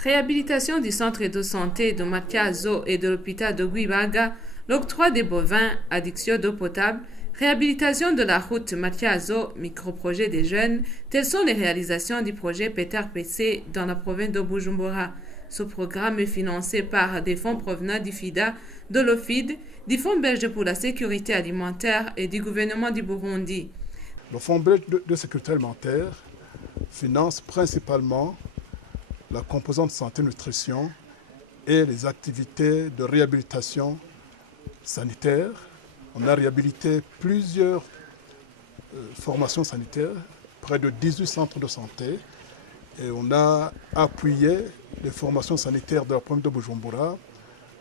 Réhabilitation du centre de santé de Matiazo et de l'hôpital de Gwibaga, l'octroi des bovins, addiction d'eau potable, réhabilitation de la route Matiazo, microprojet des jeunes, telles sont les réalisations du projet Peter PC dans la province de Bujumbura. Ce programme est financé par des fonds provenant du FIDA, de l'OFID, du Fonds belge pour la sécurité alimentaire et du gouvernement du Burundi. Le Fonds belge de sécurité alimentaire finance principalement la composante santé-nutrition et les activités de réhabilitation sanitaire. On a réhabilité plusieurs formations sanitaires, près de 18 centres de santé, et on a appuyé les formations sanitaires de la province de Bujumbura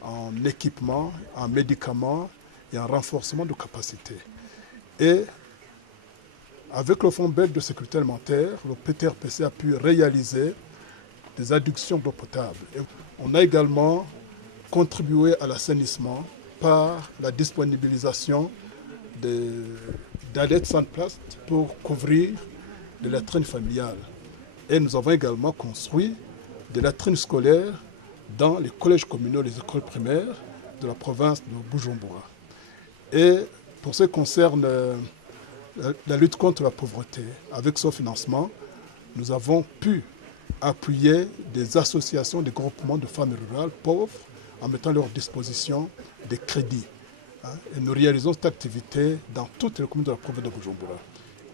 en équipement, en médicaments et en renforcement de capacités. Et avec le Fonds belge de sécurité alimentaire, le PTRPC a pu réaliser des adductions d'eau potable. Et on a également contribué à l'assainissement par la disponibilisation d'allettes sans place pour couvrir des latrines familiales. Et nous avons également construit des latrines scolaires dans les collèges communaux, les écoles primaires de la province de Bujumbura. Et pour ce qui concerne la lutte contre la pauvreté, avec ce financement, nous avons pu appuyer des associations, des groupements de femmes rurales pauvres en mettant à leur disposition des crédits. Et nous réalisons cette activité dans toutes les communes de la province de Bujumbura.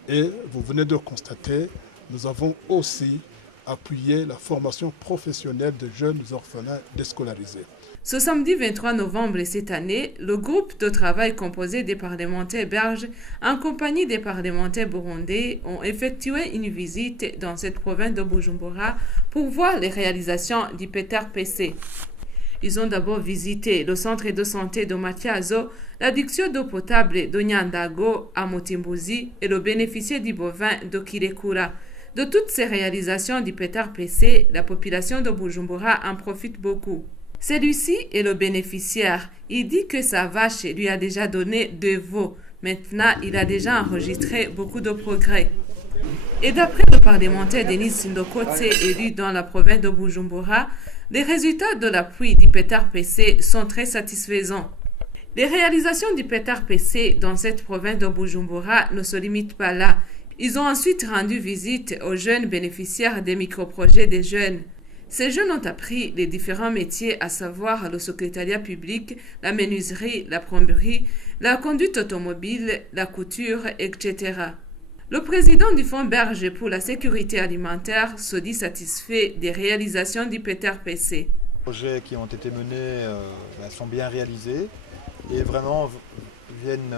Et vous venez de le constater, nous avons aussi appuyé la formation professionnelle de jeunes orphelins déscolarisés. Ce samedi 23 novembre cette année, le groupe de travail composé des parlementaires belges en compagnie des parlementaires burundais ont effectué une visite dans cette province de Bujumbura pour voir les réalisations du PTRPC. Ils ont d'abord visité le centre de santé de Matiazo, l'adduction d'eau potable de Nyandago à Motimbuzi et le bénéficiaire du bovin de Kirekura. De toutes ces réalisations du PTRPC, la population de Bujumbura en profite beaucoup. Celui-ci est le bénéficiaire. Il dit que sa vache lui a déjà donné 2 veaux. Maintenant, il a déjà enregistré beaucoup de progrès. Et d'après le parlementaire Denis Sindokotse, élu dans la province de Bujumbura, les résultats de l'appui du PTRPC sont très satisfaisants. Les réalisations du PTRPC dans cette province de Bujumbura ne se limitent pas là. Ils ont ensuite rendu visite aux jeunes bénéficiaires des microprojets des jeunes. Ces jeunes ont appris les différents métiers, à savoir le secrétariat public, la menuiserie, la plomberie, la conduite automobile, la couture, etc. Le président du Fonds belge pour la sécurité alimentaire se dit satisfait des réalisations du PTRPC. Les projets qui ont été menés sont bien réalisés et vraiment viennent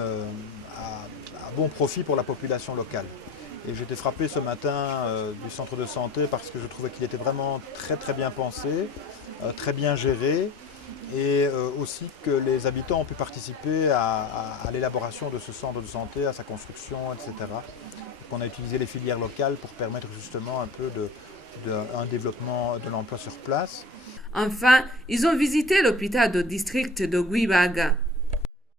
à bon profit pour la population locale. Et j'étais frappé ce matin du centre de santé parce que je trouvais qu'il était vraiment très bien pensé, très bien géré et aussi que les habitants ont pu participer à l'élaboration de ce centre de santé, à sa construction, etc. On a utilisé les filières locales pour permettre justement un peu un développement de l'emploi sur place. Enfin, ils ont visité l'hôpital de district de Gwibaga.